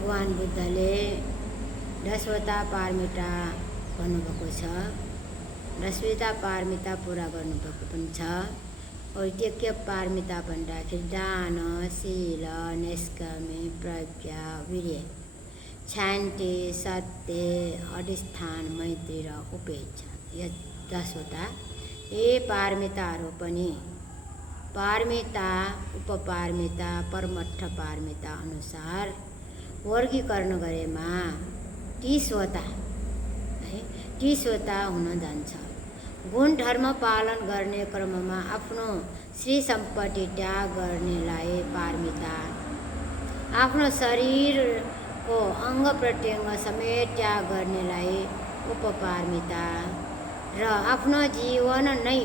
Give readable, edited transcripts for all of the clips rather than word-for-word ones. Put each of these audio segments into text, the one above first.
भगवान बुद्धले 10वटा पारमिता भन्नुभएको छ। 10वटा पारमिता पुरा गर्नुभएको पनि छ। और के पारमिता भन्दाखेरि दान, शील, निष्कामी, प्रज्ञा, वीर्य, शान्ति, सत्य, अधिष्ठान, मैत्री र उपेक्षा। यो 10वटा यी पारमिताहरू पनि पारमिता, उपपारमिता, परमठ पारमिता अनुसार वर्गीकरण गरेमा 30वटा है 30वटा हुन जान्छ। गुण धर्म पालन गर्ने क्रममा आफ्नो श्री सम्पत्ति त्याग गर्नेलाई पारमिता, आफ्नो शरीरको अङ्ग प्रत्यङ्ग समेत त्याग गर्नेलाई उपपारमिता र आफ्नो जीवन नै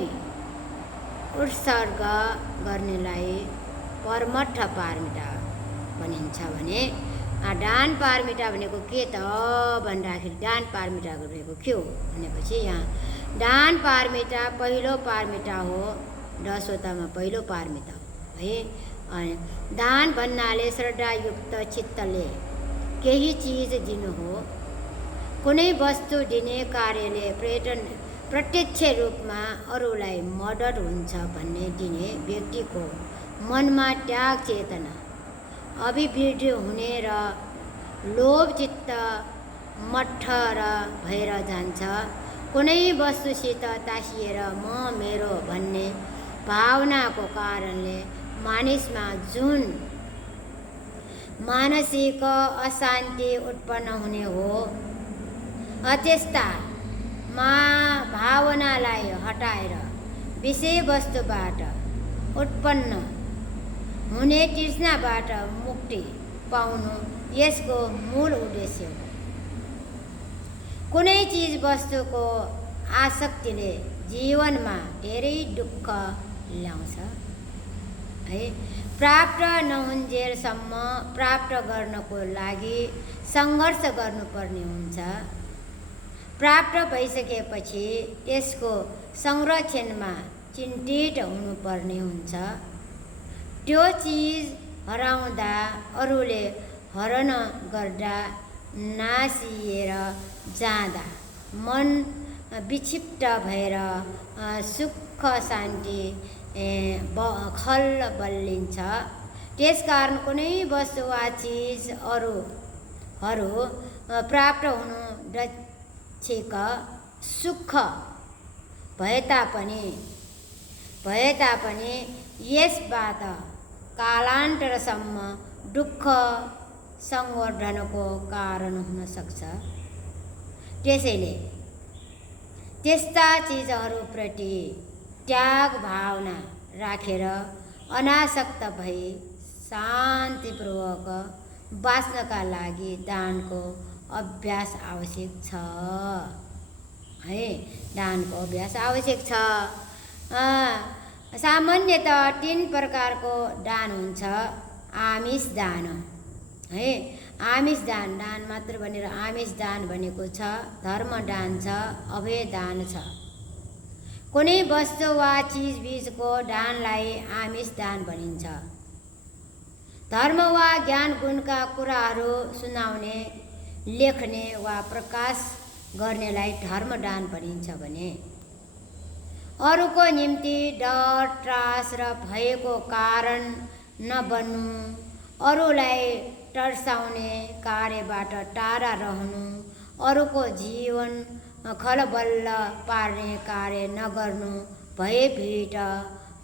उत्सर्ग गर्नेलाई परमठ पारमिता भनिन्छ। भने दान पारमिता भनेको के त भन्दाखेरि दान पारमिता भनेको के हो भनेपछि यहाँ दान पारमिता पहिलो पारमिता हो। 10वटामा पहिलो पारमिता हो है। अनि दान भन्नाले श्रद्धायुक्त चित्तले केही चिज दिनु हो। कुनै वस्तु दिने कार्यले प्रत्यक्ष रूपमा अरूलाई मद्दत हुन्छ भन्ने दिने व्यक्तिको मनमा त्याग चेतना अभिवृद्धि हुने र लोभ चित्त मठ र भएर जान्छ। कुनै वस्तुसित तासिएर म मेरो भन्ने भावनाको कारणले मानिसमा जुन मानसिक अशान्ति उत्पन्न हुने हो, त्यस्ता भावनालाई हटाएर विषय वस्तुबाट उत्पन्न हुने तृष्णाबाट मुक्ति पाउनु यसको मूल उद्देश्य हो। कुनै चिज वस्तुको आसक्तिले जीवनमा धेरै दुःख ल्याउँछ है। प्राप्त नहुन्जेलसम्म प्राप्त गर्नको लागि सङ्घर्ष गर्नुपर्ने हुन्छ। प्राप्त भइसकेपछि त्यसको संरक्षणमा चिन्तित हुनुपर्ने हुन्छ। त्यो चिज हराउँदा अरूले हरण गर्दा नासिएर जाँदा मन विक्षिप्त भएर सुख शान्ति खलबल्लिन्छ। त्यसकारण कुनै वस्तु वा चिजहरू प्राप्त हुनु सुख भए तापनि यसबाट कालान्तरसम्म दुःख संवर्धनको कारण हुन सक्छ। त्यसैले त्यस्ता चिजहरूप्रति त्याग भावना राखेर अनासक्त भई शान्तिपूर्वक बाँच्नका लागि दानको अभ्यास आवश्यक छ है। दानको अभ्यास आवश्यक छ। सामान्यतः 3 प्रकारको दान हुन्छ। आमिष दान है। आमिष दान मात्र भनेर आमिष दान भनेको छ। धर्म दान छ, अभय दान छ। कुनै वस्तु वा चिजबिजको दानलाई आमिष दान भनिन्छ। धर्म वा ज्ञान गुणका कुराहरू सुनाउने, लेख्ने वा प्रकाश गर्नेलाई धर्मदान भनिन्छ। भने अरूको निम्ति डर त्रास र भयको कारण नबन्नु, अरूलाई तर्साउने कार्यबाट टाढा रहनु, अरूको जीवन खलबल्ल पार्ने कार्य नगर्नु, भयभीत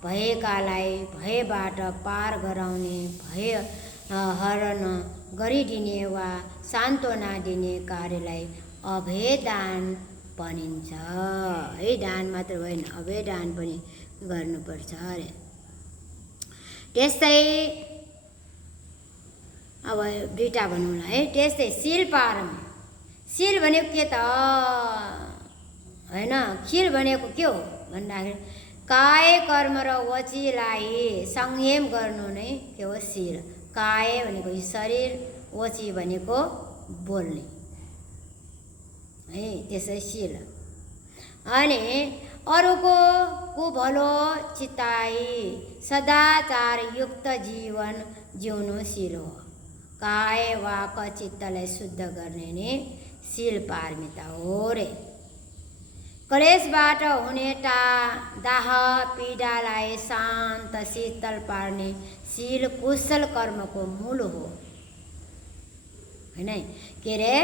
भएकालाई भयबाट पार गराउने, भय हरण गरिदिने वा सान्त्वना दिने कार्यलाई अभय दान भनिन्छ है। दान मात्र होइन, अभय दान पनि गर्नुपर्छ अरे। त्यस्तै अब 2टा भनौँला है। त्यस्तै शील पारम। शील भनेको के त होइन। शील भनेको के हो भन्दाखेरि काय कर्म र वचीलाई संयम गर्नु नै के हो शील। काय भनेको शरीर, वची भनेको बोल्ने है, त्यसै शील। अनि अरूको कुभलो चिताई सदाचार युक्त जीवन जिउनु शील हो। काय वाक चित्तलाई शुद्ध गर्ने नै शील पारमिता हो रे। क्लेशबाट हुने दाह पीडालाई शान्त शीतल पार्ने शील कुशल कर्मको मूल हो हैन। के रे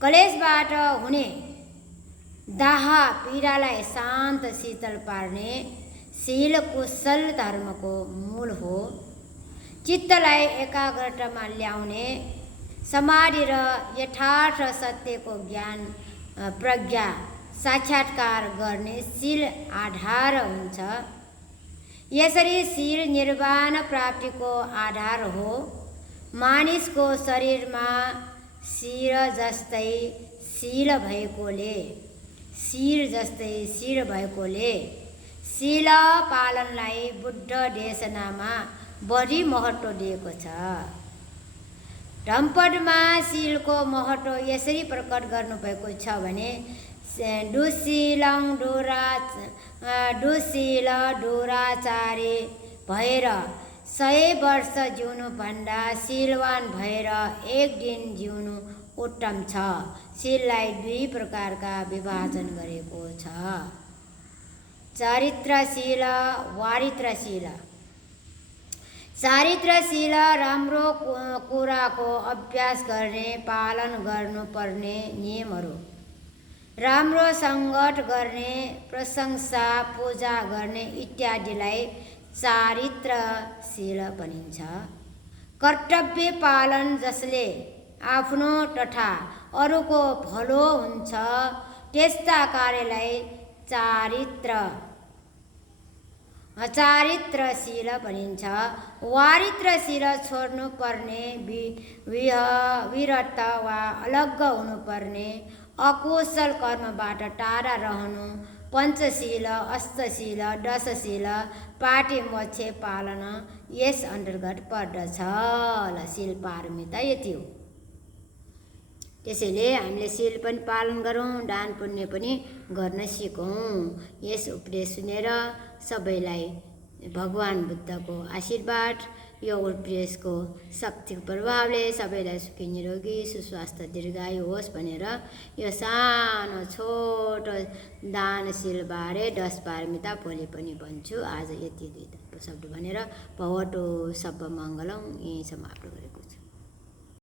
क्लेशबाट हुने दाह पीडालाई शान्त शीतल पार्ने शील कुशल धर्मको मूल हो। चित्तलाई एकाग्रतामा ल्याउने समाधि र यथार्थ सत्यको ज्ञान प्रज्ञा साक्षात्कार गर्ने शील आधार हुन्छ। यसरी शील निर्वाण प्राप्तिको आधार हो। मानिसको शरीरमा शिर जस्तै शील भएकोले शील पालनलाई बुद्ध देशनामा बढी महत्त्व दिएको छ। धम्मपदमा शीलको महत्त्व यसरी प्रकट गर्नुभएको छ भने दुशील दुराचारी भएर 100 वर्ष जिउनु भन्दा शीलवान भएर 1 दिन जिउनु उत्तम छ। शीललाई 2 प्रकारका विभाजन गरेको छ, चारित्रशील, वारित्रशील। चारित्रशील राम्रो कुराको अभ्यास गर्ने, पालन गर्नुपर्ने नियमहरू, राम्रो सङ्गत गर्ने, प्रशंसा पूजा गर्ने इत्यादिलाई चारित्रशील भनिन्छ। कर्तव्य पालन जसले आफ्नो तथा अरूको भलो हुन्छ त्यस्ता कार्यलाई चारित्रशील भनिन्छ। वारित्रशील छोड्नुपर्ने, विरत वा अलग हुनुपर्ने, अकुशल कर्मबाट टाढा रहनु, पञ्चशील, अष्टशील, दशशील, पाटिमोक्ष पालन यस अन्तर्गत पर्दछ। ल शील पारमिता यति हो। त्यसैले हामीले शील पनि पालन गरौँ, दान पुण्य पनि गर्न सिकौँ। यस उपदेश सुनेर सबैलाई भगवान बुद्धको आशीर्वाद, यो उपदेशको शक्तिको प्रभावले सबैलाई सुखी निरोगी सुस्वास्थ्य दीर्घायु होस् भनेर यो सानो छोटो दानशीलबारे 10 पारमिता भोलि पनि भन्छु। आज यति 2 शब्द भनेर भवतु सब मङ्गलम् यही समाप्त गरेको।